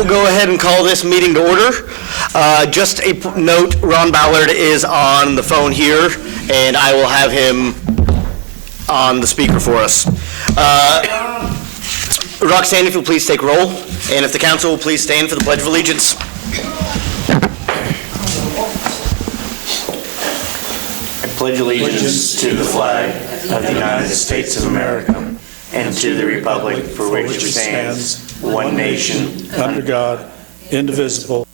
we'll go ahead and call this meeting to order. Just a note, Ron Ballard is on the phone here, and I will have him on the speaker for us. Roxanne, if you'll please take roll, and if the council will please stand for the Pledge of Allegiance. I pledge allegiance to the flag of the United States of America and to the republic for which it stands, one nation, under God, indivisible.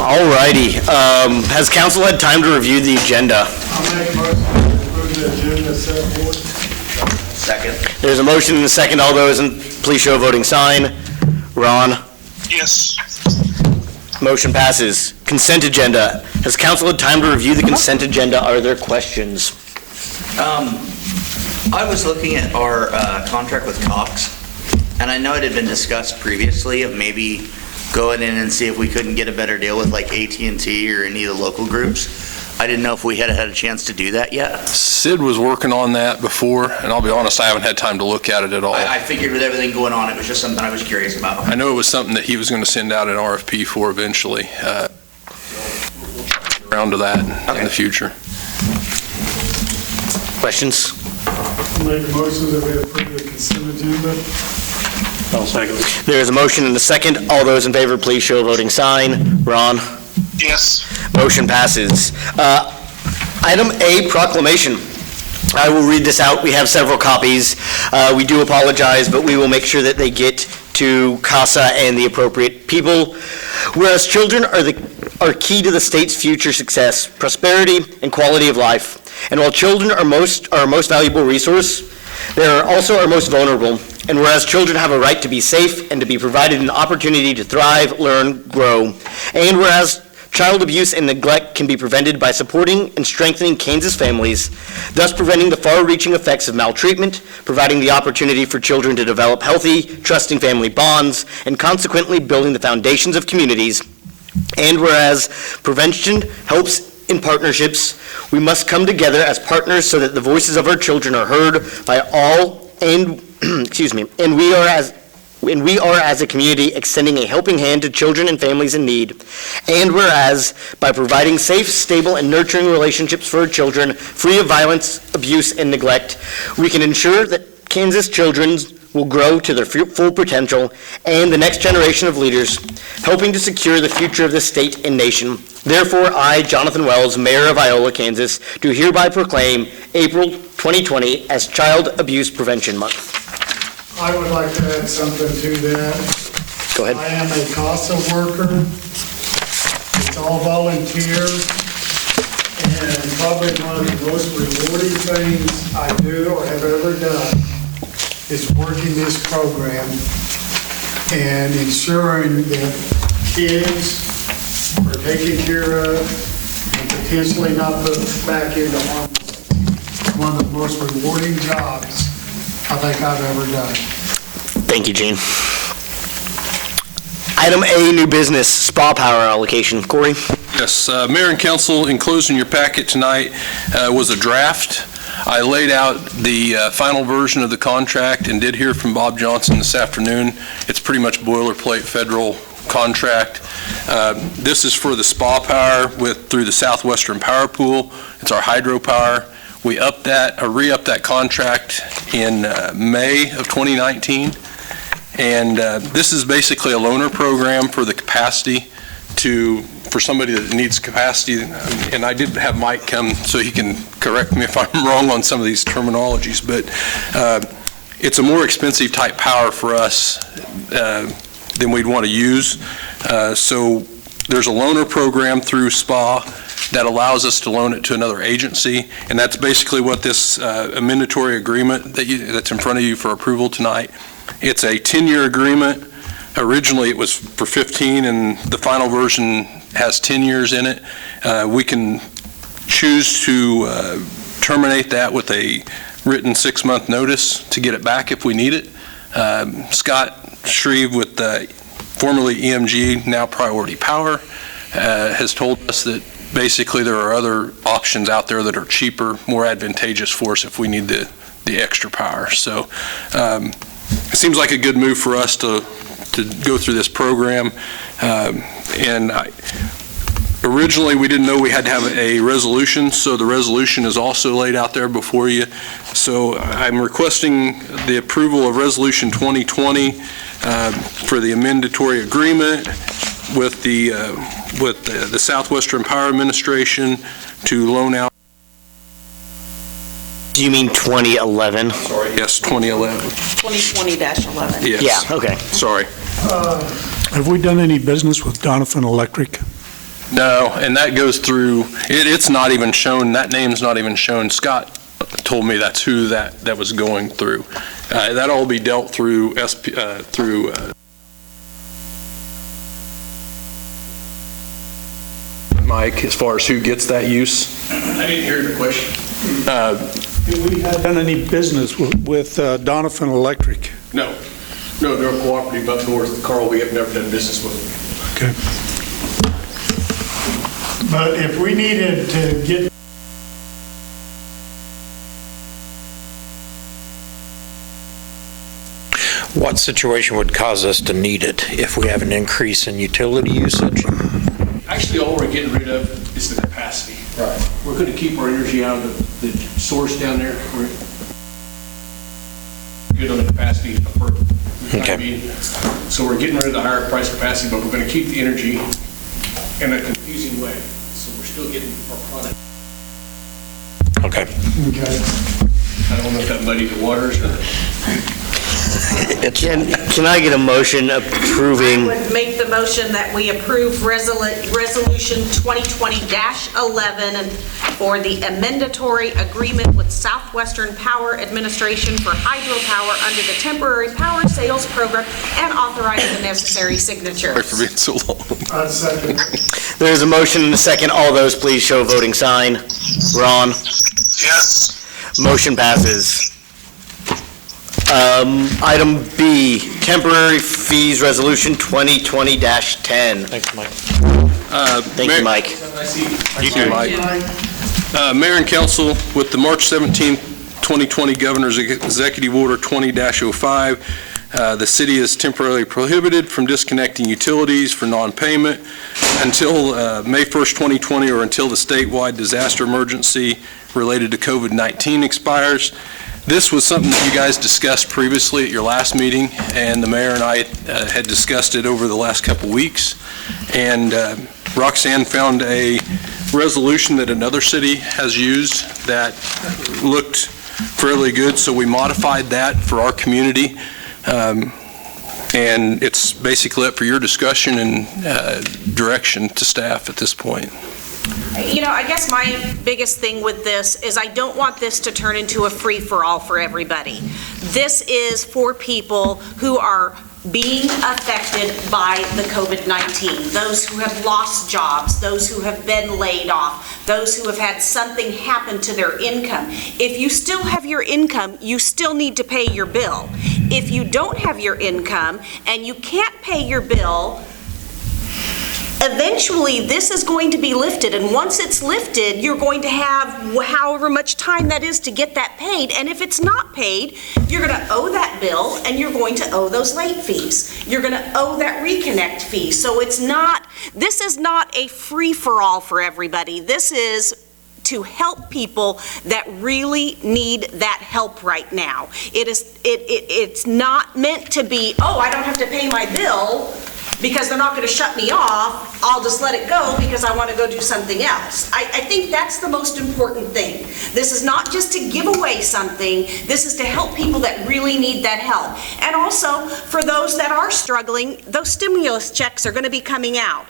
All righty. Has council had time to review the agenda? I'll make a motion to approve the agenda set forth. Second. There's a motion and a second. All those in, please show a voting sign. Ron? Yes. Motion passes. Consent agenda. Has council had time to review the consent agenda? Are there questions? I was looking at our contract with Cox, and I know it had been discussed previously of maybe going in and see if we couldn't get a better deal with like AT&T or any of the local groups. I didn't know if we had a chance to do that yet. Sid was working on that before, and I'll be honest, I haven't had time to look at it at all. I figured with everything going on, it was just something I was curious about. I know it was something that he was going to send out an RFP for eventually. Around to that in the future. Questions? I'll make a motion that we approve the consent agenda. I'll second. There is a motion and a second. All those in favor, please show a voting sign. Ron? Yes. Motion passes. Item A, proclamation. I will read this out. We have several copies. We do apologize, but we will make sure that they get to CASA and the appropriate people. Whereas children are key to the state's future success, prosperity, and quality of life. And while children are our most valuable resource, they are also our most vulnerable. And whereas children have a right to be safe and to be provided an opportunity to thrive, learn, grow, and whereas child abuse and neglect can be prevented by supporting and strengthening Kansas families, thus preventing the far-reaching effects of maltreatment, providing the opportunity for children to develop healthy, trusting family bonds, and consequently building the foundations of communities. And whereas prevention helps in partnerships, we must come together as partners so that the voices of our children are heard by all, and and we are as a community extending a helping hand to children and families in need. And whereas by providing safe, stable, and nurturing relationships for our children, free of violence, abuse, and neglect, we can ensure that Kansas children will grow to their full potential and the next generation of leaders, helping to secure the future of this state and nation. Therefore, I, Jonathan Wells, Mayor of Iola, Kansas, do hereby proclaim April 2020 as Child Abuse Prevention Month. I would like to add something to that. Go ahead. I am a CASA worker. It's all volunteer. And probably one of the most rewarding things I do or have ever done is working this program and ensuring that kids are taken care of and potentially not put back into harm. One of the most rewarding jobs I think I've ever done. Thank you, Gene. Item A, new business, spa power allocation. Corey? Yes, Mayor and Council, enclosed in your packet tonight was a draft. I laid out the final version of the contract and did hear from Bob Johnson this afternoon. It's pretty much boilerplate federal contract. This is for the spa power through the Southwestern Power Pool. It's our hydropower. We re-upped that contract in May of 2019. And this is basically a loaner program for the capacity for somebody that needs capacity. And I did have Mike come so he can correct me if I'm wrong on some of these terminologies, but it's a more expensive type power for us than we'd want to use. So there's a loaner program through SPA that allows us to loan it to another agency, and that's basically what this amendatory agreement that's in front of you for approval tonight. It's a 10-year agreement. Originally it was for 15, and the final version has 10 years in it. We can choose to terminate that with a written 6-month notice to get it back if we need it. Scott Shreve with formerly EMG, now Priority Power, has told us that basically there are other options out there that are cheaper, more advantageous for us if we need the extra power. So it seems like a good move for us to go through this program. Originally, we didn't know we had to have a resolution, so the resolution is also laid out there before you. So I'm requesting the approval of Resolution 2020 for the amendatory agreement with the Southwestern Power Administration to loan out. Do you mean 2011? Sorry, yes, 2011. 2020-11. Yes. Yeah, okay. Sorry. Have we done any business with Donovan Electric? No, and that goes through, it's not even shown, that name's not even shown. Scott told me that's who that was going through. That'll all be dealt through Mike, as far as who gets that use. I didn't hear your question. Have we done any business with Donovan Electric? No, they're a cooperative up north. Carl, we have never done business with them. Okay. But if we needed to get What situation would cause us to need it if we have an increase in utility usage? Actually, all we're getting rid of is the capacity. Right. We're going to keep our energy out of the source down there. We're good on the capacity for the time being. So we're getting rid of the higher price capacity, but we're going to keep the energy in a confusing way. So we're still getting our product. Okay. I don't know if that muddied the waters or... Can I get a motion approving? I would make the motion that we approve Resolution 2020-11 and for the amendatory agreement with Southwestern Power Administration for hydropower under the temporary power sales program and authorize the necessary signatures. Sorry for being so long. I'd second. There's a motion and a second. All those please show a voting sign. Ron? Yes. Motion passes. Item B, temporary fees resolution 2020-10. Thanks, Mike. Thank you, Mike. You too, Mike. Mayor and council, with the March 17, 2020 Governor's Executive Order 20-05, the city is temporarily prohibited from disconnecting utilities for non-payment until May 1st, 2020, or until the statewide disaster emergency related to COVID-19 expires. This was something that you guys discussed previously at your last meeting, and the mayor and I had discussed it over the last couple weeks. And Roxanne found a resolution that another city has used that looked fairly good, so we modified that for our community. And it's basically up for your discussion and direction to staff at this point. You know, I guess my biggest thing with this is I don't want this to turn into a free-for-all for everybody. This is for people who are being affected by the COVID-19, those who have lost jobs, those who have been laid off, those who have had something happen to their income. If you still have your income, you still need to pay your bill. If you don't have your income and you can't pay your bill, eventually this is going to be lifted, and once it's lifted, you're going to have however much time that is to get that paid, and if it's not paid, you're going to owe that bill and you're going to owe those late fees. You're going to owe that reconnect fee. So this is not a free-for-all for everybody. This is to help people that really need that help right now. It's not meant to be, oh, I don't have to pay my bill because they're not going to shut me off. I'll just let it go because I want to go do something else. I think that's the most important thing. This is not just to give away something. This is to help people that really need that help. And also, for those that are struggling, those stimulus checks are going to be coming out.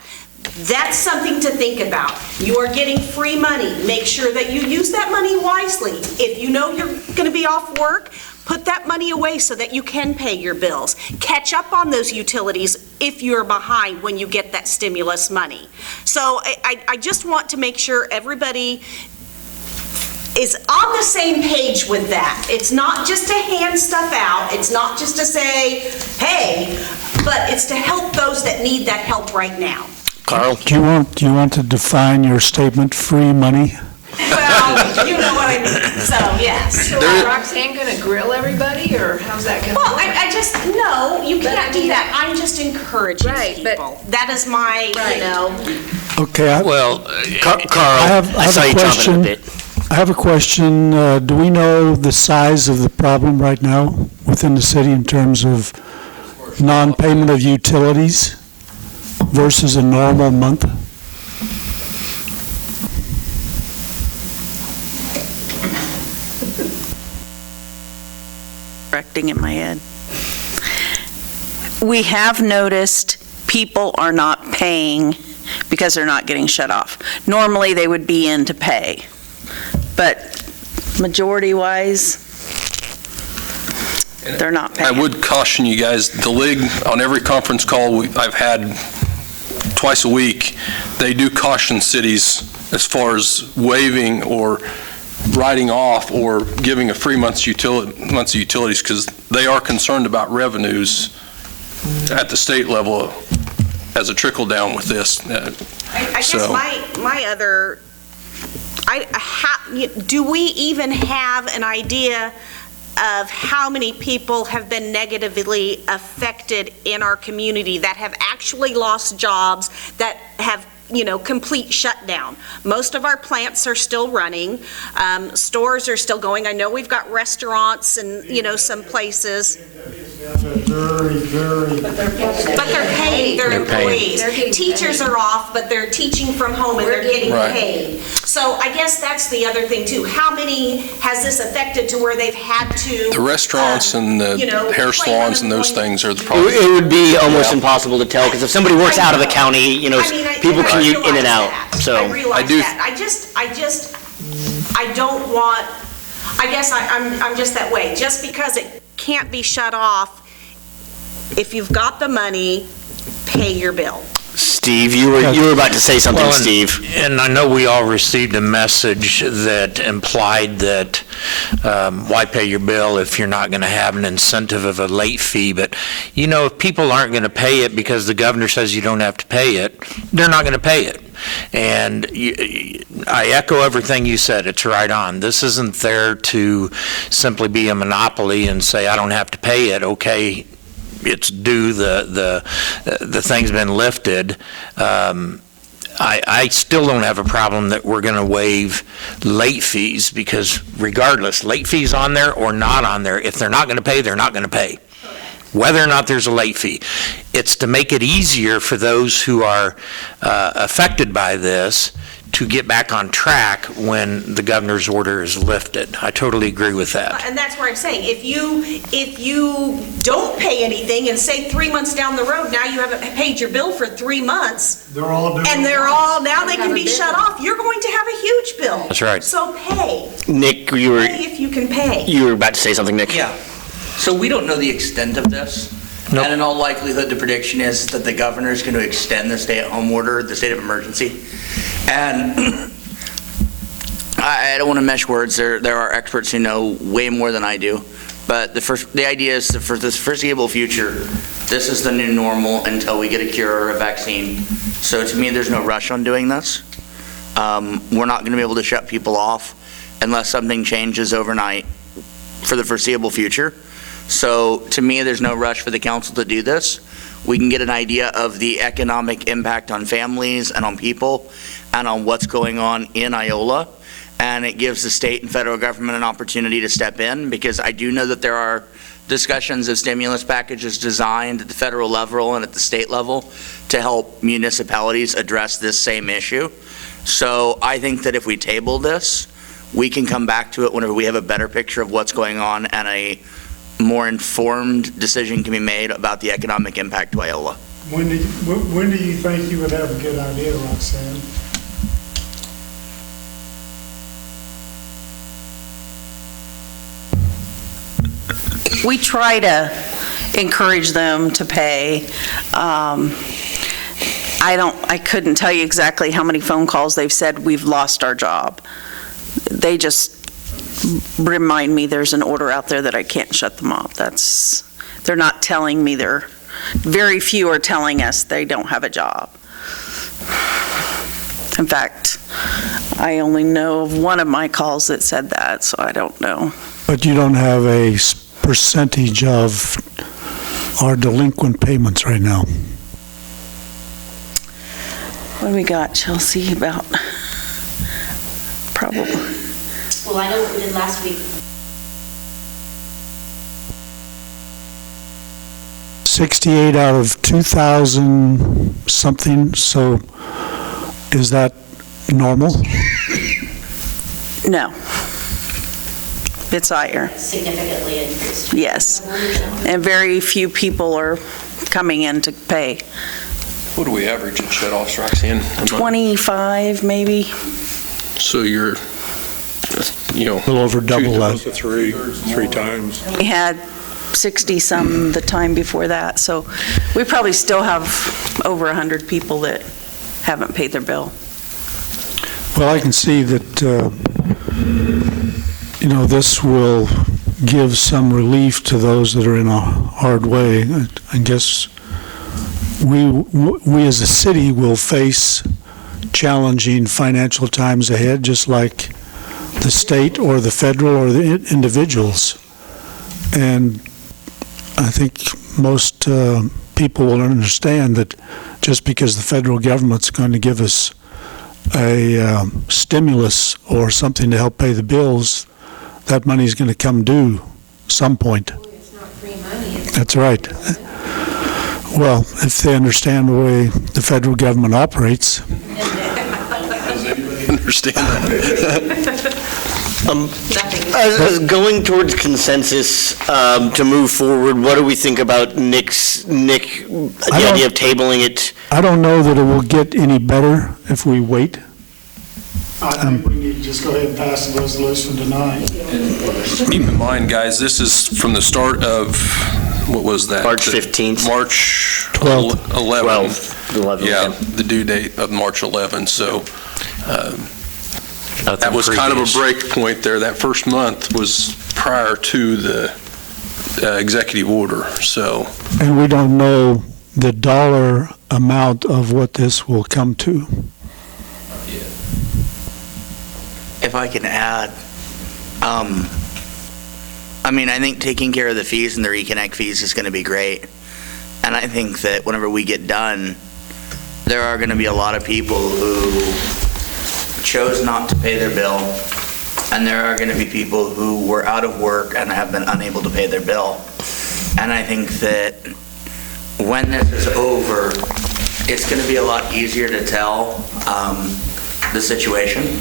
That's something to think about. You are getting free money. Make sure that you use that money wisely. If you know you're going to be off work, put that money away so that you can pay your bills. Catch up on those utilities if you're behind when you get that stimulus money. So I just want to make sure everybody is on the same page with that. It's not just to hand stuff out. It's not just to say, hey, but it's to help those that need that help right now. Carl? Do you want to define your statement, free money? Well, you know what I mean, so, yes. So is Roxanne gonna grill everybody, or how's that gonna Well, work? I just, no, you But can't I do mean- that. I'm just encouraging Right, but- people. That is my, Right. you know. Okay, Well, Carl, I saw you chomping a bit. I have a question. Do we know the size of the problem right now within the city in terms of non-payment of utilities versus a normal month? Correcting in my head. We have noticed people are not paying because they're not getting shut off. Normally, they would be in to pay, but majority-wise, they're not I paying. would caution you guys, the league, on every conference call I've had twice a week, they do caution cities as far as waiving or writing off or giving a free month's utilities, because they are concerned about revenues at the state level as a trickle down with this. I guess So- my other, do we even have an idea of how many people have been negatively affected in our community that have actually lost jobs, that have, complete shutdown? Most of our plants are still running. Stores are still going. I know we've got restaurants and, some places. Very, very. But they're paying their employees. They're getting Teachers are off, but they're teaching from home and they're getting Right. paid. So I guess that's the other thing too. How many has this affected to where they've had to? The restaurants and the hair salons and those things are the problem. It would be almost impossible to tell, because if somebody works out of the county, people commute in and out, so. I realize do- that. I don't want, I guess I'm just that way. Just because it can't be shut off, if you've got the money, pay your bill. Steve, you were about to say something, Well, Steve. And I know we all received a message that implied that why pay your bill if you're not going to have an incentive of a late fee? But, if people aren't going to pay it because the governor says you don't have to pay it, they're not going to pay it. And I echo everything you said. It's right on. This isn't there to simply be a monopoly and say, I don't have to pay it. Okay, it's due, the thing's been lifted. I still don't have a problem that we're going to waive late fees, because regardless, late fees on there or not on there, if they're not going to pay, they're not going to pay, whether or not there's a late fee. It's to make it easier for those who are affected by this to get back on track when the governor's order is lifted. I totally agree with that. And that's where I'm saying, if you don't pay anything and say 3 months down the road, now you haven't paid your bill for 3 months, They're all doing. and now they can be shut off, you're going to have a huge bill. That's right. So pay. Nick, Pay if you can pay. you were about to say something, Nick. Yeah. So we don't know the extent of this. Nope. And in all likelihood, the prediction is that the governor is going to extend the stay-at-home order, the state of emergency. And I don't want to mesh words. There are experts who know way more than I do. But the idea is that for this foreseeable future, this is the new normal until we get a cure or a vaccine. So to me, there's no rush on doing this. We're not going to be able to shut people off unless something changes overnight for the foreseeable future. So to me, there's no rush for the council to do this. We can get an idea of the economic impact on families and on people and on what's going on in Iola. And it gives the state and federal government an opportunity to step in, because I do know that there are discussions of stimulus packages designed at the federal level and at the state level to help municipalities address this same issue. So I think that if we table this, we can come back to it whenever we have a better picture of what's going on and a more informed decision can be made about the economic impact to Iola. When do you think you would have a good idea, Roxanne? We try to encourage them to pay. I couldn't tell you exactly how many phone calls they've said we've lost our job. They just remind me there's an order out there that I can't shut them off. They're not telling me very few are telling us they don't have a job. In fact, I only know of one of my calls that said that, so I don't know. But you don't have a percentage of our delinquent payments right now? What do we got, Chelsea, about probably? Well, I know what we did last week. 68 out of 2,000 something, so is that normal? No. It's higher, Significantly increased. yes. And very few people are coming in to pay. What do we average in shut-offs, Roxanne? 25, maybe? So you're, you know. A little over double that. Three times. We had 60-some the time before that, so we probably still have over 100 people that haven't paid their bill. Well, I can see that, this will give some relief to those that are in a hard way. I guess we as a city will face challenging financial times ahead, just like the state or the federal or the individuals. And I think most people will understand that just because the federal government's going to give us a stimulus or something to help pay the bills, that money's going to come due some point. It's not free money. That's right. Well, if they understand the way the federal government operates. Understand that. Going towards consensus to move forward, what do we think about Nick, the idea of tabling it? I don't know that it will get any better if we wait. I think we need to just go ahead and pass the resolution tonight. Keep in mind, guys, this is from the start of, what was that? March 15th. March 12th. 11th. Yeah, the due date of March 11th, so that was kind of a break point there. That first month was prior to the executive order, so. And we don't know the dollar amount of what this will come to. If I can add, I think taking care of the fees and the reconnect fees is going to be great. And I think that whenever we get done, there are going to be a lot of people who chose not to pay their bill, and there are going to be people who were out of work and have been unable to pay their bill. And I think that when this is over, it's going to be a lot easier to tell the situation.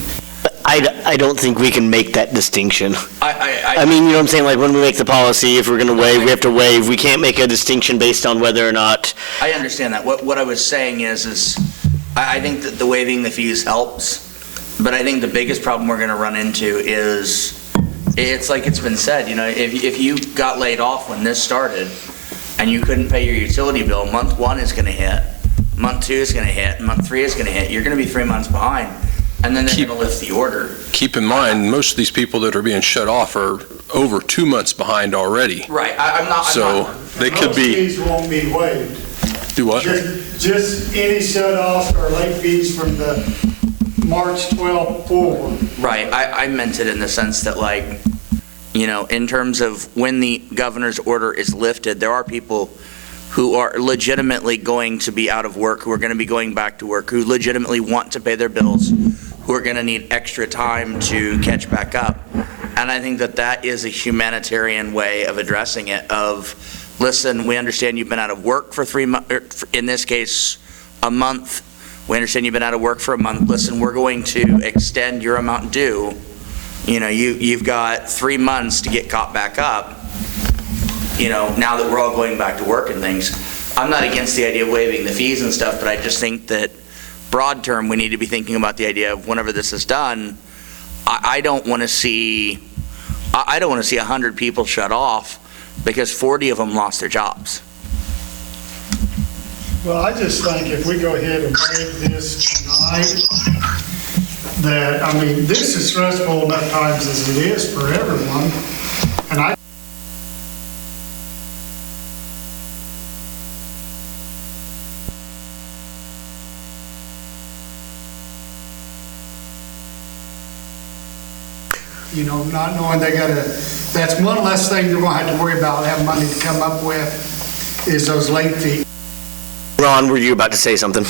I don't think we can make that distinction. I mean, you know what I'm saying? Like when we make the policy, if we're going to waive, we have to waive. We can't make a distinction based on whether or not. I understand that. What I was saying is I think that the waiving the fees helps, but I think the biggest problem we're going to run into is, it's like it's been said, if you got laid off when this started and you couldn't pay your utility bill, month 1 is going to hit, month 2 is going to hit, month 3 is going to hit. You're going to be 3 months behind. And then they're going to lift the order. Keep in mind, most of these people that are being shut off are over 2 months behind already. Right, I'm not. They could Most be. fees won't be waived. Do what? Just any shut-offs or late fees from the March 12th forward. Right, I meant it in the sense that in terms of when the governor's order is lifted, there are people who are legitimately going to be out of work, who are going to be going back to work, who legitimately want to pay their bills, who are going to need extra time to catch back up. And I think that that is a humanitarian way of addressing it, of, listen, we understand you've been out of work for 3 months, in this case, a month. We understand you've been out of work for a month. Listen, we're going to extend your amount due. You've got 3 months to get caught back up. Now that we're all going back to work and things. I'm not against the idea of waiving the fees and stuff, but I just think that broad term, we need to be thinking about the idea of whenever this is done, I don't want to see 100 people shut off because 40 of them lost their jobs. Well, I just think if we go ahead and waive this tonight, this is stressful enough times as it is for everyone. And I not knowing they gotta, that's one less thing they're gonna have to worry about, having money to come up with, is those late fees. Ron, were you about to say something?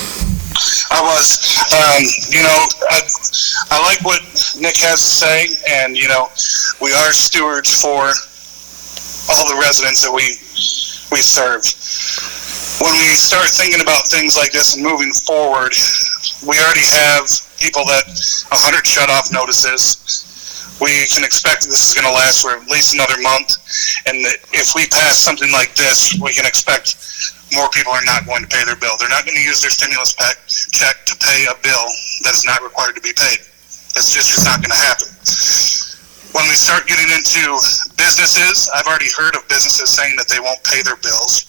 I was. I like what Nick has to say, and, we are stewards for all the residents that we serve. When we start thinking about things like this and moving forward, we already have people that 100 shut-off notices. We can expect that this is going to last for at least another month, and that if we pass something like this, we can expect more people are not going to pay their bill. They're not going to use their stimulus check to pay a bill that is not required to be paid. It's just not going to happen. When we start getting into businesses, I've already heard of businesses saying that they won't pay their bills.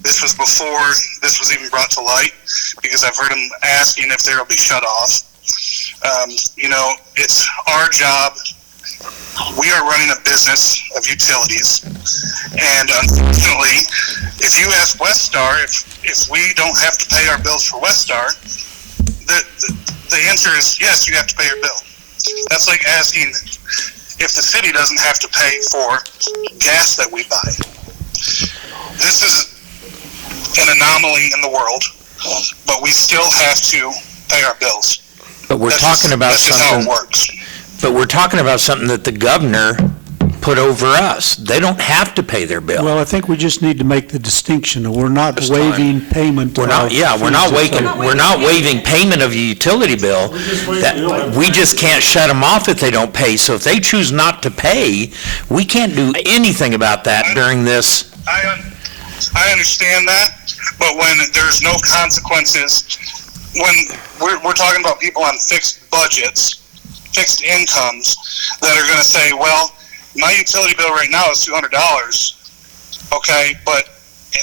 This was before this was even brought to light, because I've heard them asking if they will be shut off. It's our job. We are running a business of utilities, and unfortunately, if you ask Westar if we don't have to pay our bills for Westar, the answer is yes, you have to pay your bill. That's like asking if the city doesn't have to pay for gas that we buy. This is an anomaly in the world, but we still have to pay our bills. But we're talking about that's just how it something, works. but we're talking about something that the governor put over us. They don't have to pay their bill. Well, I think we just need to make the distinction. We're not This waiving payment. We're not, we're not waiving payment of a utility bill. We just can't shut them off if they don't pay. So if they choose not to pay, we can't do anything about that during this. I understand that, but when there's no consequences, when we're talking about people on fixed budgets, fixed incomes, that are going to say, well, my utility bill right now is $200, okay, but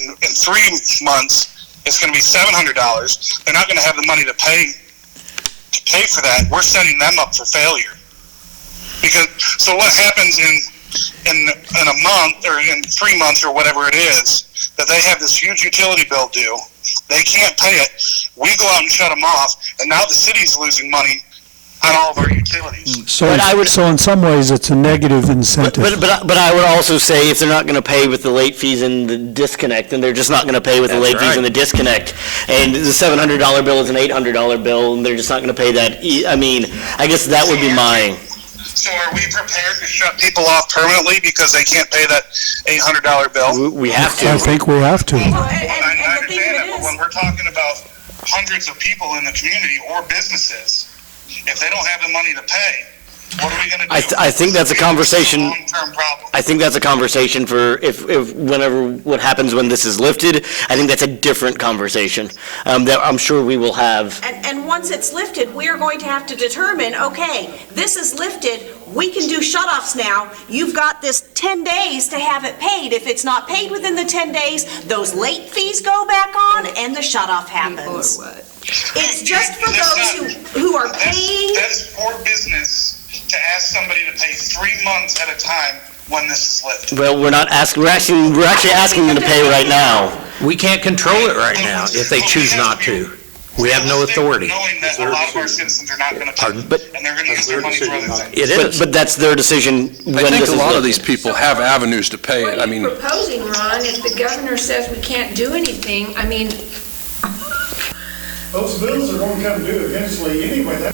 in 3 months, it's going to be $700. They're not going to have the money to pay for that. We're setting them up for failure. So what happens in a month or in 3 months or whatever it is, that they have this huge utility bill due, they can't pay it, we go out and shut them off, and now the city's losing money on all of our utilities. So in some ways, it's a negative incentive. But I would also say if they're not going to pay with the late fees and the disconnect, then they're just not going to pay with the late fees and the disconnect. And the $700 bill is an $800 bill, and they're just not going to pay that. I guess that would be my... So are we prepared to shut people off permanently because they can't pay that $800 bill? We have to. I think we have to. I understand that, but when we're talking about hundreds of people in the community or businesses, if they don't have the money to pay, what are we going to do? I think that's a conversation. Long-term problem. I think that's a conversation for if what happens when this is lifted. I think that's a different conversation that I'm sure we will have. And once it's lifted, we are going to have to determine, okay, this is lifted, we can do shut-offs now. You've got this 10 days to have it paid. If it's not paid within the 10 days, those late fees go back on and the shut-off happens. It's just for those who are paying. That is poor business to ask somebody to pay 3 months at a time when this is lifted. Well, we're not asking. We're actually asking them to pay right now. We can't control it right now if they choose not to. We have no authority. Knowing that a lot of our citizens are not going to pay, and they're going to use their money for other things. It is. But that's their decision when I think this a is lot of lifted. these people have avenues to pay it. What are you proposing, Ron, if the governor says we can't do anything? Those bills are going to come due eventually anyway.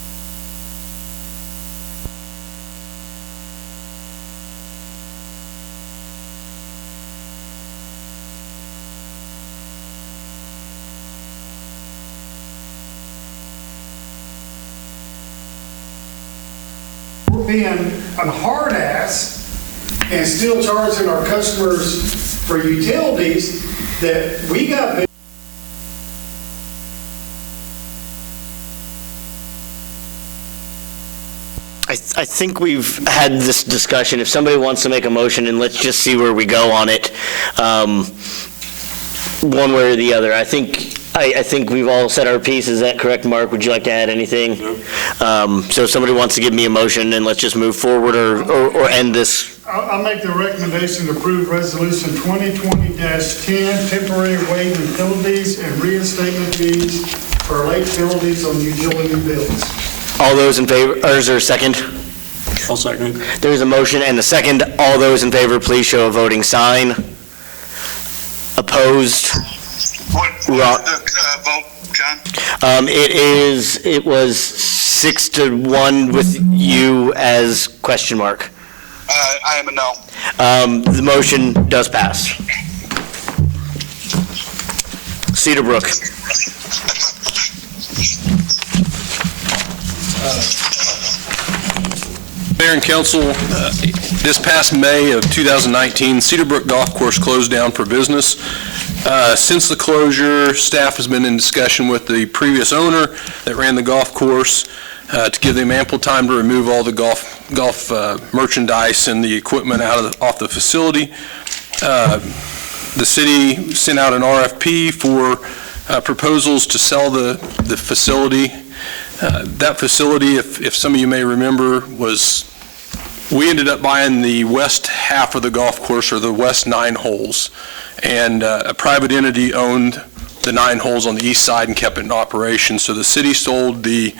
We're being a hard ass and still charging our customers for utilities that we got. I think we've had this discussion. If somebody wants to make a motion, and let's just see where we go on it, one way or the other. I think we've all said our piece. Is that correct, Mark? Would you like to add anything? No. So if somebody wants to give me a motion, and let's just move forward or end this. I'll make the recommendation to approve Resolution 2020-10, temporary waive utilities and reinstatement fees for late penalties on utility bills. All those in favor, or is there a second? I'll second. There's a motion and a second. All those in favor, please show a voting sign. Opposed? What was the vote, John? It was 6-1 with you as question mark. I am a no. The motion does pass. Cedar Brook. Mayor and council, this past May of 2019, Cedar Brook Golf Course closed down for business. Since the closure, staff has been in discussion with the previous owner that ran the golf course to give them ample time to remove all the golf merchandise and the equipment off the facility. The city sent out an RFP for proposals to sell the facility. That facility, if some of you may remember, we ended up buying the west half of the golf course, or the west 9 holes, and a private entity owned the 9 holes on the east side and kept it in operation. So the city sold the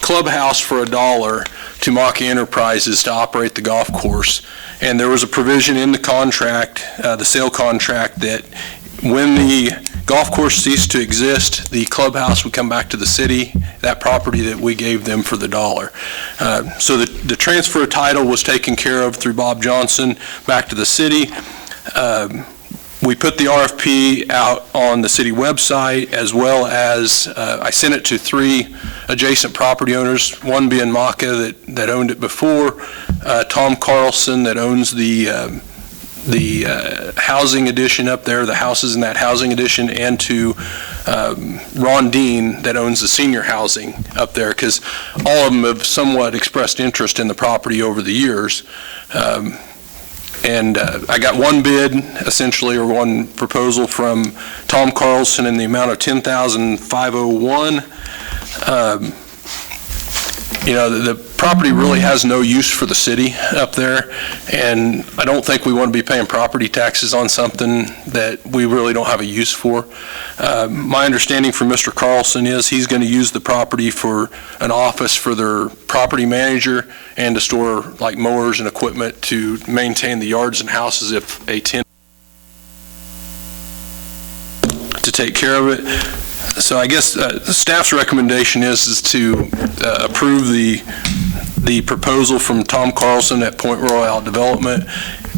clubhouse for $1 to Maki Enterprises to operate the golf course. And there was a provision in the contract, the sale contract, that when the golf course ceased to exist, the clubhouse would come back to the city, that property that we gave them for the $1. So the transfer of title was taken care of through Bob Johnson back to the city. We put the RFP out on the city website, as well as I sent it to 3 adjacent property owners, one being Maka that owned it before, Tom Carlson that owns the housing addition up there, the houses in that housing addition, and to Ron Dean that owns the senior housing up there, because all of them have somewhat expressed interest in the property over the years. And I got one bid, essentially, or one proposal from Tom Carlson in the amount of $10,501. The property really has no use for the city up there, and I don't think we want to be paying property taxes on something that we really don't have a use for. My understanding from Mr. Carlson is he's going to use the property for an office for their property manager and to store like mowers and equipment to maintain the yards and houses if a tenant to take care of it. So I guess the staff's recommendation is to approve the proposal from Tom Carlson at Point Royale Development.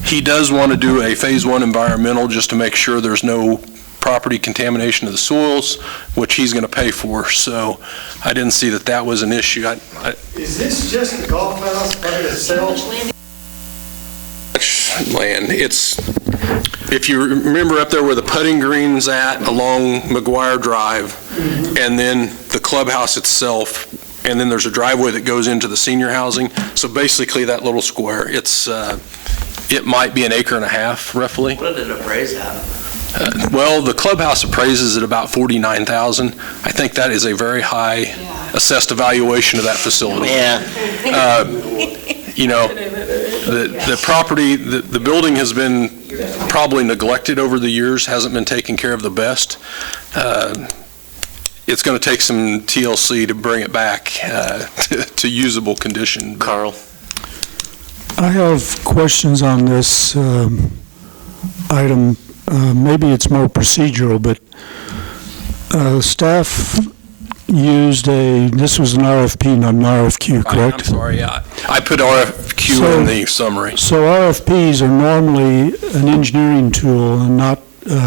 He does want to do a Phase 1 environmental just to make sure there's no property contamination of the soils, which he's going to pay for. So I didn't see that was an issue. Is this just a golf house by itself? Land. If you remember up there where the putting green's at along McGuire Drive, and then the clubhouse itself, and then there's a driveway that goes into the senior housing. So basically that little square, it might be 1.5 acres roughly. What did it appraise at? Well, the clubhouse appraises at about $49,000. I think that is a very high assessed evaluation of that facility. Yeah. The property, the building has been probably neglected over the years, hasn't been taken care of the best. It's going to take some TLC to bring it back to usable condition. Carl? I have questions on this item. Maybe it's more procedural, but staff used this was an RFP, not an RFQ, correct? I'm sorry, I put RFQ in the summary. So RFPs are normally an engineering tool and not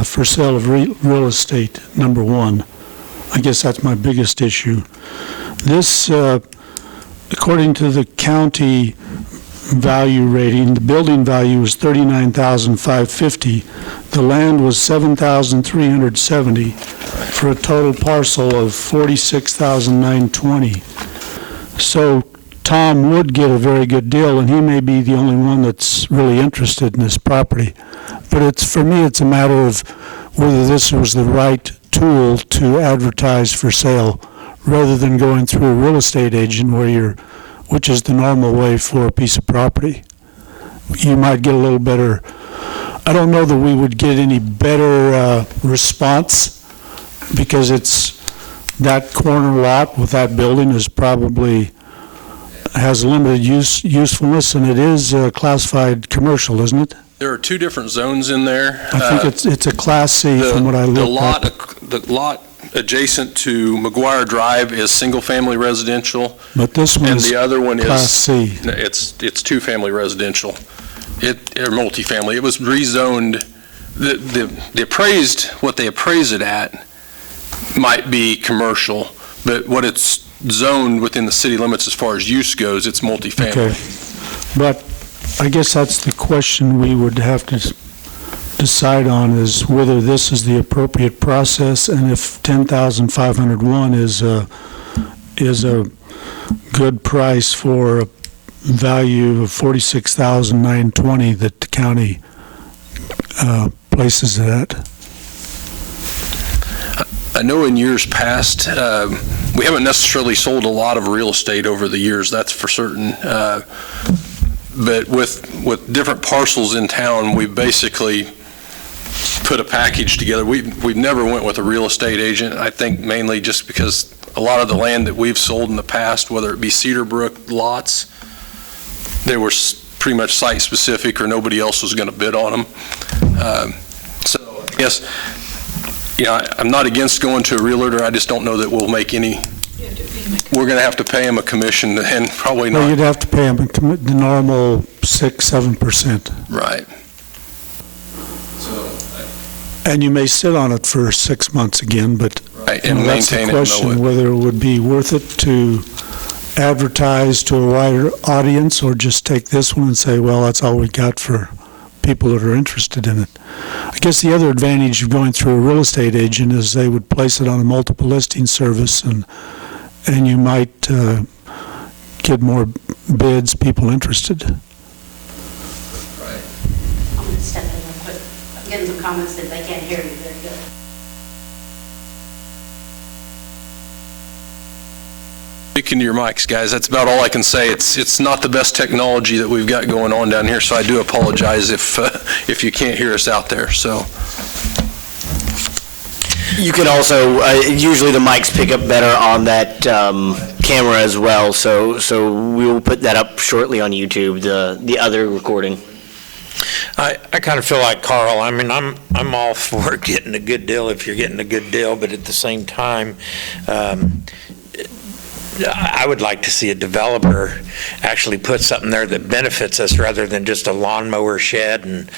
for sale of real estate, number one. I guess that's my biggest issue. This, according to the county value rating, the building value was $39,550. The land was $7,370 for a total parcel of $46,920. So Tom would get a very good deal, and he may be the only one that's really interested in this property. But for me, it's a matter of whether this was the right tool to advertise for sale, rather than going through a real estate agent which is the normal way for a piece of property. You might get a little better. I don't know that we would get any better response, because it's that corner lot with that building is probably has limited usefulness, and it is classified commercial, isn't it? There are two different zones in there. I think it's a Class C from what I looked up. The lot adjacent to McGuire Drive is single-family residential, But this one and is the other one Class is, C. it's two-family residential, or multifamily. It was rezoned, the appraised, what they appraise it at might be commercial, but what it's zoned within the city limits as far as use goes, it's multifamily. Okay. But I guess that's the question we would have to decide on, is whether this is the appropriate process, and if 10,501 is a good price for a value of 46,920 that the county places it at. I know in years past, we haven't necessarily sold a lot of real estate over the years, that's for certain. But with different parcels in town, we basically put a package together. We've never went with a real estate agent, I think mainly just because a lot of the land that we've sold in the past, whether it be Cedar Brook lots, they were pretty much site-specific or nobody else was going to bid on them. So, yes, I'm not against going to a realtor. I just don't know that we'll make any. We're going to have to pay them a commission and probably not. Well, you'd have to pay them the normal 6-7%. Right. And you may sit on it for 6 months again, but Right, and that's the maintain it and mow question, it. whether it would be worth it to advertise to a wider audience, or just take this one and say, well, that's all we got for people that are interested in it. I guess the other advantage of going through a real estate agent is they would place it on a multiple listing service, and you might get more bids, people interested. I'm going to step in real quick. I'm getting some comments that they can't hear you very good. Speaking to your mics, guys, that's about all I can say. It's not the best technology that we've got going on down here, so I do apologize if you can't hear us out there, so. You can also, usually the mics pick up better on that camera as well, so we will put that up shortly on YouTube, the other recording. I kind of feel like Carl. I mean, I'm all for getting a good deal if you're getting a good deal, but at the same time, I would like to see a developer actually put something there that benefits us rather than just a lawnmower shed and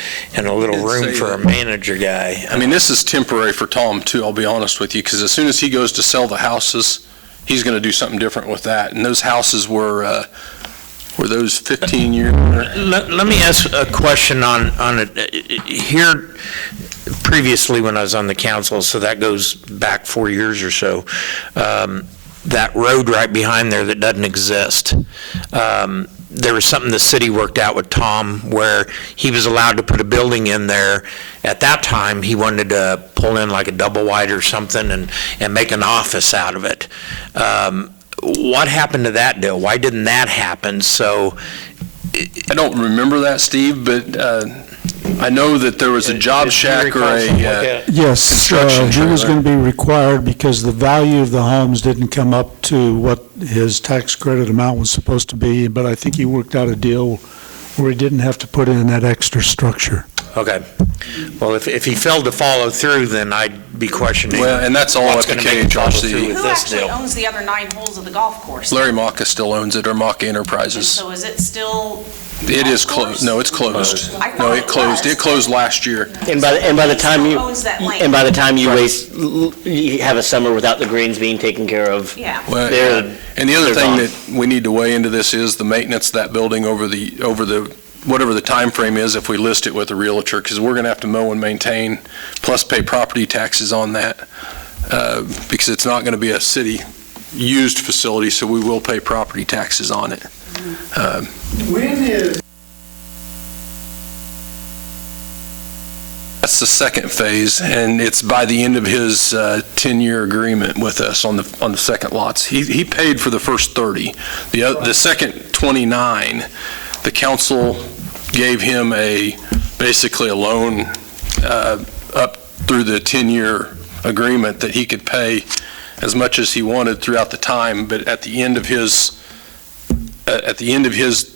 a little room for a manager guy. I mean, this is temporary for Tom, too, I'll be honest with you, because as soon as he goes to sell the houses, he's going to do something different with that. And those houses were those 15-year? Let me ask a question on it. Here, previously when I was on the council, so that goes back 4 years or so, that road right behind there that doesn't exist. There was something the city worked out with Tom where he was allowed to put a building in there. At that time, he wanted to pull in like a double wide or something and make an office out of it. What happened to that deal? Why didn't that happen? So I don't remember that, Steve, but I know that there was a job shack or a Yes, construction he was trailer. going to be required because the value of the homes didn't come up to what his tax credit amount was supposed to be, but I think he worked out a deal where he didn't have to put in that extra structure. Okay. Well, if he failed to follow through, then I'd be questioning. Well, and that's all what's at the gonna make him follow KHRC. through with Who this actually deal. owns the other 9 holes of the golf course? Larry Maka still owns it, or Maka And Enterprises. so is it still? It is golf course? closed. No, it's closed. I thought No, it it closed. was. It closed last year. And by the time you, Who owns that land? and by the time you you have a summer without the greens being taken care of. Yeah. Well, They're- and the other they're thing gone. that we need to weigh into this is the maintenance of that building over the whatever the time frame is if we list it with a realtor, because we're going to have to mow and maintain, plus pay property taxes on that, because it's not going to be a city-used facility, so we will pay property taxes on it. When is, That's the second phase, and it's by the end of his 10-year agreement with us on the second lots. He paid for the first 30. The second 29, the council gave him basically a loan up through the 10-year agreement that he could pay as much as he wanted throughout the time, but at the end of his at the end of his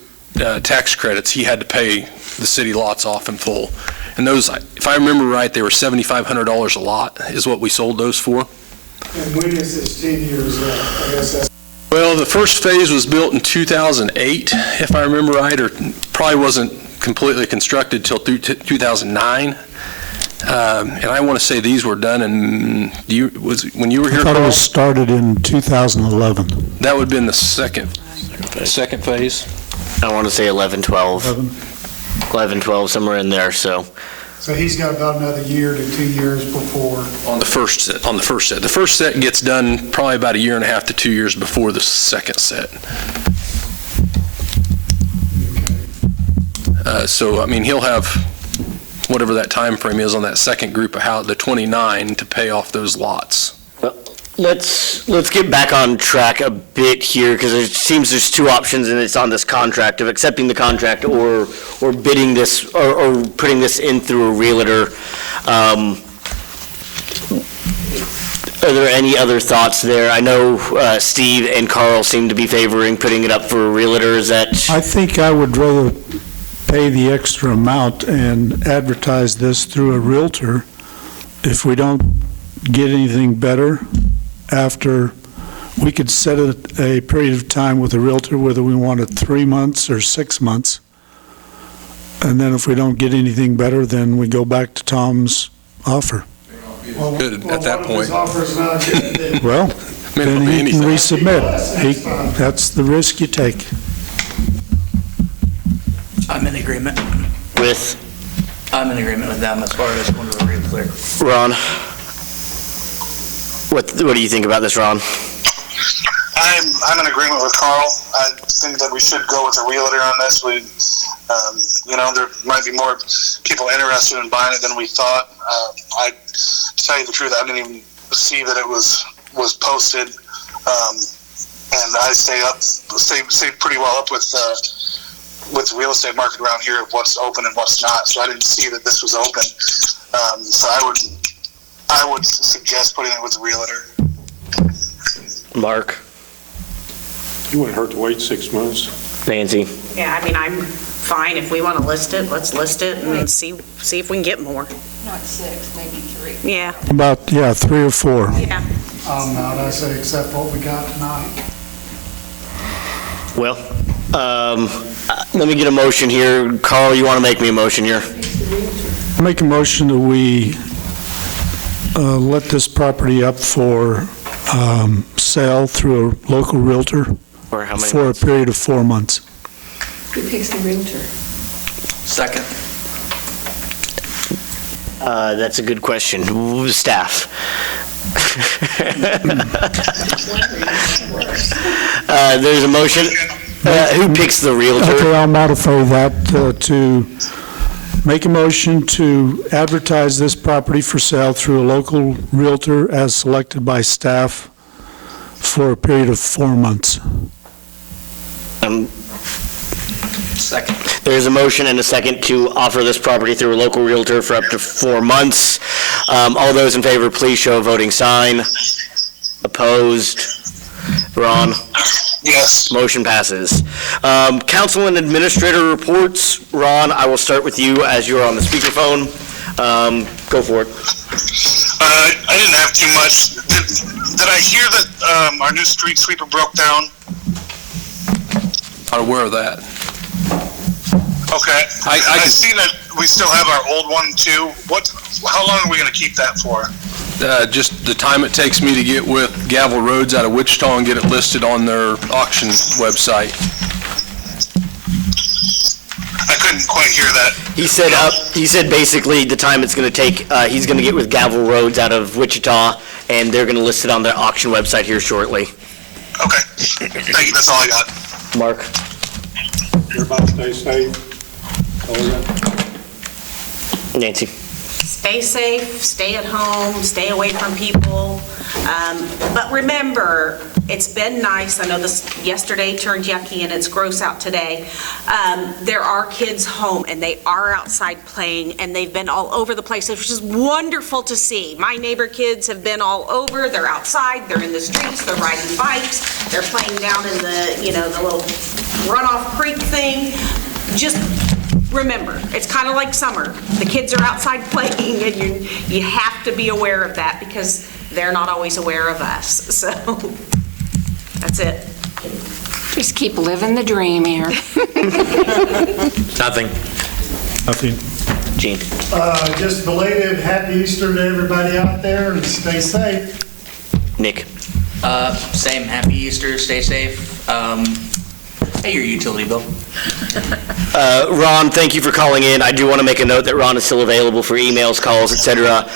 tax credits, he had to pay the city lots off in full. And those, if I remember right, they were $7,500 a lot is what we sold those for. And when is this 10 years up? I guess that's Well, the first phase was built in 2008, if I remember right, or probably wasn't completely constructed till 2009. And I want to say these were done in, when you were here, I thought it Carl? was started in 2011. That would have been the second phase. I want to say 11, 12, 11, 12, somewhere in there, so. So he's got about another year to 2 years before. On the first set. The first set gets done probably about a year and a half to 2 years before the second set. So, I mean, he'll have whatever that time frame is on that second group of the 29 to pay off those lots. Let's get back on track a bit here, because it seems there's two options, and it's on this contract of accepting the contract or bidding this or putting this in through a realtor. Are there any other thoughts there? I know Steve and Carl seem to be favoring putting it up for a realtor. Is that? I think I would rather pay the extra amount and advertise this through a realtor. If we don't get anything better after, we could set a period of time with a realtor, whether we want it 3 months or 6 months. And then if we don't get anything better, then we go back to Tom's offer. Good at that point. Well, May not then be he can anything. resubmit. That's the risk you take. I'm in agreement. I'm in agreement with them as far as going to a realtor. Ron? What do you think about this, Ron? I'm in agreement with Carl. I think that we should go with a realtor on this. There might be more people interested in buying it than we thought. To tell you the truth, I didn't even see that it was posted, and I stay pretty well up with the real estate market around here of what's open and what's not. So I didn't see that this was open. So I would suggest putting it with a realtor. Mark? You wouldn't hurt to wait 6 months. Nancy? Yeah, I mean, I'm fine. If we want to list it, let's list it and see if we can get more. Not 6, maybe 3. Yeah, About, 3 or 4. yeah. Not, I say, except what we got tonight. Well, let me get a motion here. Carl, you want to make me a motion here? Make a motion that we let this property up for sale through a local realtor Or how many? for a period of 4 months. Who picks the realtor? Second. That's a good question. Ooh, staff. There's a motion. Who picks the realtor? Okay, I'll modify that to make a motion to advertise this property for sale through a local realtor as selected by staff for a period of 4 months. Second. There's a motion and a second to offer this property through a local realtor for up to 4 months. All those in favor, please show a voting sign. Opposed? Ron? Yes. Motion passes. Council and administrator reports. Ron, I will start with you as you're on the speakerphone. Go for it. I didn't have too much. Did I hear that our new street sweeper broke down? Not aware of that. Okay. I can- see that we still have our old one too. How long are we going to keep that for? Just the time it takes me to get with Gavel Roads out of Wichita and get it listed on their auction website. I couldn't quite hear that. He said basically the time it's going to take, he's going to get with Gavel Roads out of Wichita, and they're going to list it on their auction website here shortly. Okay. Thank you. That's all I got. Mark? Everybody stay safe. All we got. Nancy? Stay safe, stay at home, stay away from people. But remember, it's been nice. I know this yesterday turned yucky and it's gross out today. There are kids home and they are outside playing and they've been all over the place, which is wonderful to see. My neighbor kids have been all over. They're outside, they're in the streets, they're riding bikes, they're playing down in the, the little runoff creek thing, just remember, it's kind of like summer. The kids are outside playing, and you have to be aware of that because they're not always aware of us. So that's it. Just keep living the dream here. Nothing. Nothing. Gene? Just belated happy Easter to everybody out there, and stay safe. Nick? Same, happy Easter, stay safe. Pay your utility bill. Ron, thank you for calling in. I do want to make a note that Ron is still available for emails, calls, et cetera.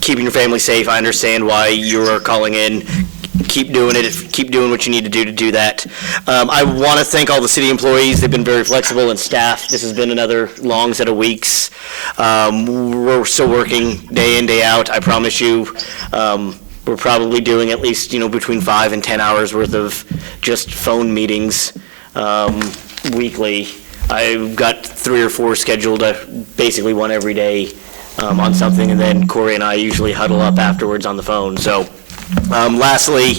Keeping your family safe. I understand why you are calling in. Keep doing it. Keep doing what you need to do that. I want to thank all the city employees. They've been very flexible, and staff. This has been another long set of weeks. We're still working day in, day out. I promise you. We're probably doing at least, between 5 and 10 hours worth of just phone meetings weekly. I've got 3 or 4 scheduled, basically one every day on something, and then Corey and I usually huddle up afterwards on the phone. So lastly,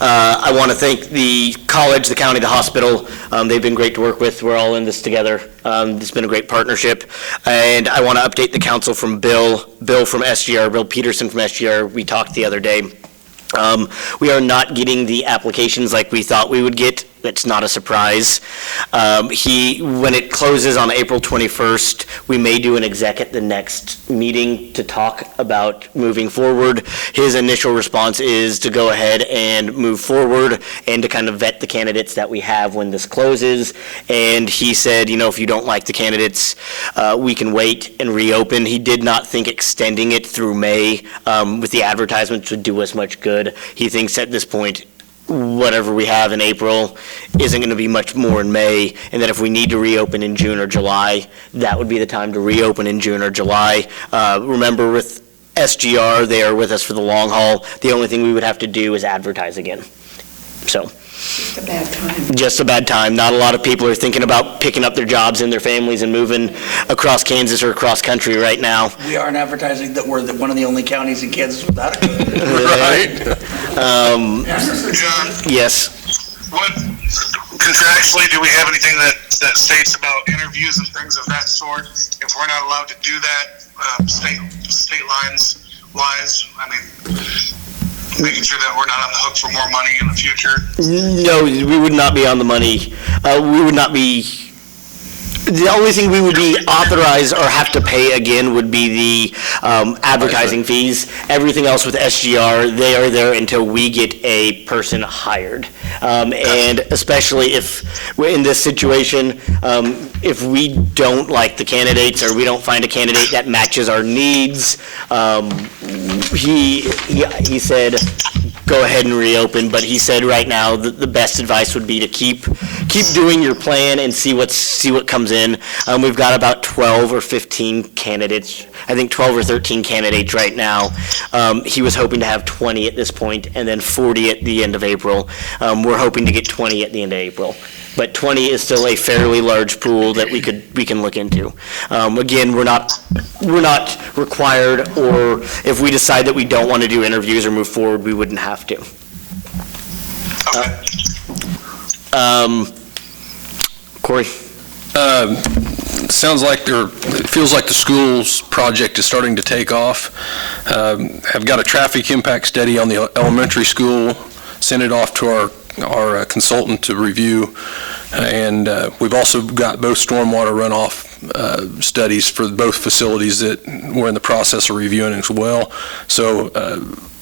I want to thank the college, the county, the hospital. They've been great to work with. We're all in this together. It's been a great partnership. And I want to update the council from Bill from SGR, Bill Peterson from SGR. We talked the other day. We are not getting the applications like we thought we would get. It's not a surprise. When it closes on April 21st, we may do an exec at the next meeting to talk about moving forward. His initial response is to go ahead and move forward and to kind of vet the candidates that we have when this closes. And he said, if you don't like the candidates, we can wait and reopen. He did not think extending it through May with the advertisements would do us much good. He thinks at this point, whatever we have in April isn't going to be much more in May, and that if we need to reopen in June or July, that would be the time to reopen in June or July. Remember, with SGR, they are with us for the long haul. The only thing we would have to do is advertise again. So. Just a bad time. Just a bad time. Not a lot of people are thinking about picking up their jobs and their families and moving across Kansas or across country right now. We aren't advertising that we're one of the only counties in Kansas without a Right. John, Yes. what contractually do we have anything that states about interviews and things of that sort? If we're not allowed to do that, state lines wise, making sure that we're not on the hook for more money in the future. No, we would not be on the money. We would not be. The only thing we would be authorized or have to pay again would be the advertising fees. Everything else with SGR, they are there until we get a person hired. And especially if we're in this situation, if we don't like the candidates or we don't find a candidate that matches our needs, he said, go ahead and reopen, but he said right now the best advice would be to keep doing your plan and see what comes in. We've got about 12 or 15 candidates, I think 12 or 13 candidates right now. He was hoping to have 20 at this point and then 40 at the end of April. We're hoping to get 20 at the end of April. But 20 is still a fairly large pool that we can look into. Again, we're not required, or if we decide that we don't want to do interviews or move forward, we wouldn't have to. Corey? Sounds like, or it feels like the school's project is starting to take off. Have got a traffic impact study on the elementary school, sent it off to our consultant to review, and we've also got both stormwater runoff studies for both facilities that we're in the process of reviewing as well. So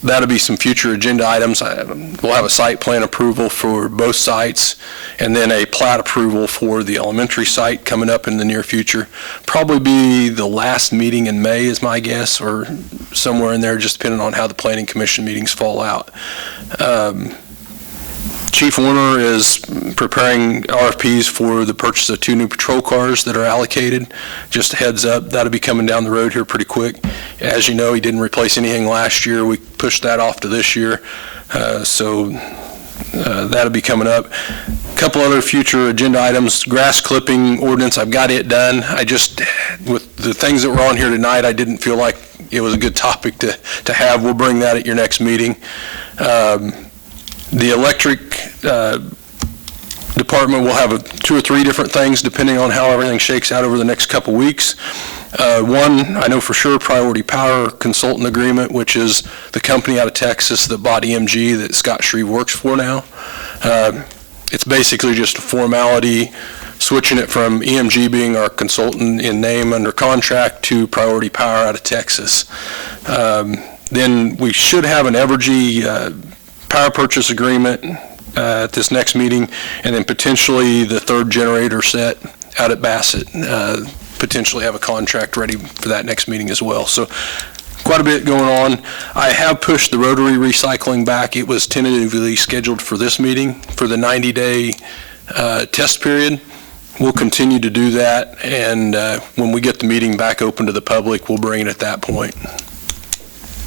that'll be some future agenda items. We'll have a site plan approval for both sites, and then a plat approval for the elementary site coming up in the near future. Probably be the last meeting in May is my guess, or somewhere in there, just depending on how the planning commission meetings fall out. Chief Warner is preparing RFPs for the purchase of 2 new patrol cars that are allocated. Just a heads up, that'll be coming down the road here pretty quick. As you know, he didn't replace anything last year. We pushed that off to this year. So that'll be coming up. A couple other future agenda items, grass clipping ordinance, I've got it done. I just, with the things that were on here tonight, I didn't feel like it was a good topic to have. We'll bring that at your next meeting. The electric department will have 2 or 3 different things depending on how everything shakes out over the next couple weeks. One, I know for sure, Priority Power Consultant Agreement, which is the company out of Texas that bought EMG that Scott Shreve works for now. It's basically just a formality, switching it from EMG being our consultant in name under contract to Priority Power out of Texas. Then we should have an Evergy power purchase agreement at this next meeting, and then potentially the 3rd generator set out at Bassett, potentially have a contract ready for that next meeting as well. So quite a bit going on. I have pushed the rotary recycling back. It was tentatively scheduled for this meeting for the 90-day test period. We'll continue to do that, and when we get the meeting back open to the public, we'll bring it at that point.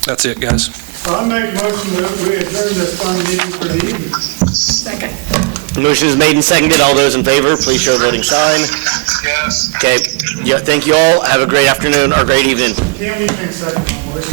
That's it, guys. I make a motion that we adjourn this fund meeting for the evening. Second. Motion is made and seconded. All those in favor, please show a voting sign. Yes. Okay, yeah, thank you all. Have a great afternoon or great evening. Can't we take second, boys?